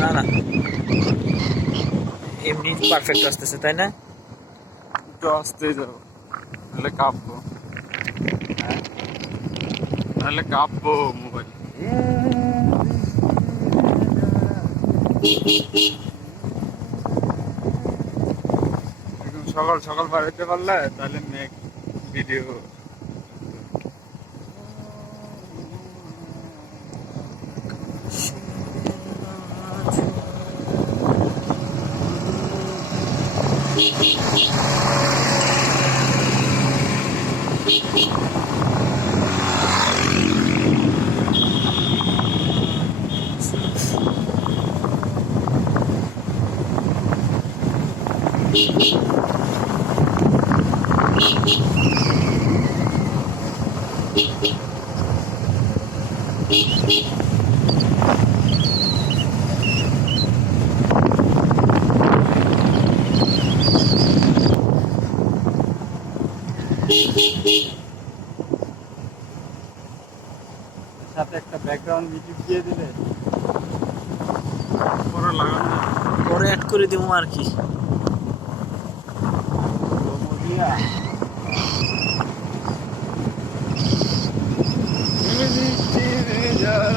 না না, এমনি পারফেক্ট আসতেছে তাই না? একটু আসতেই যাবো, নাহলে কাঁপবো। নাহলে কাঁপবো মোবাইল। একদম সকাল সকাল বাড়িতে পারলে তাহলে মেঘ ভিডিও। সাথে একটা ব্যাকগ্রাউন্ড মিউজিক দিয়ে দিলে পরে লাগানো পরে অ্যাড করে দেবো আর কি। যাবে।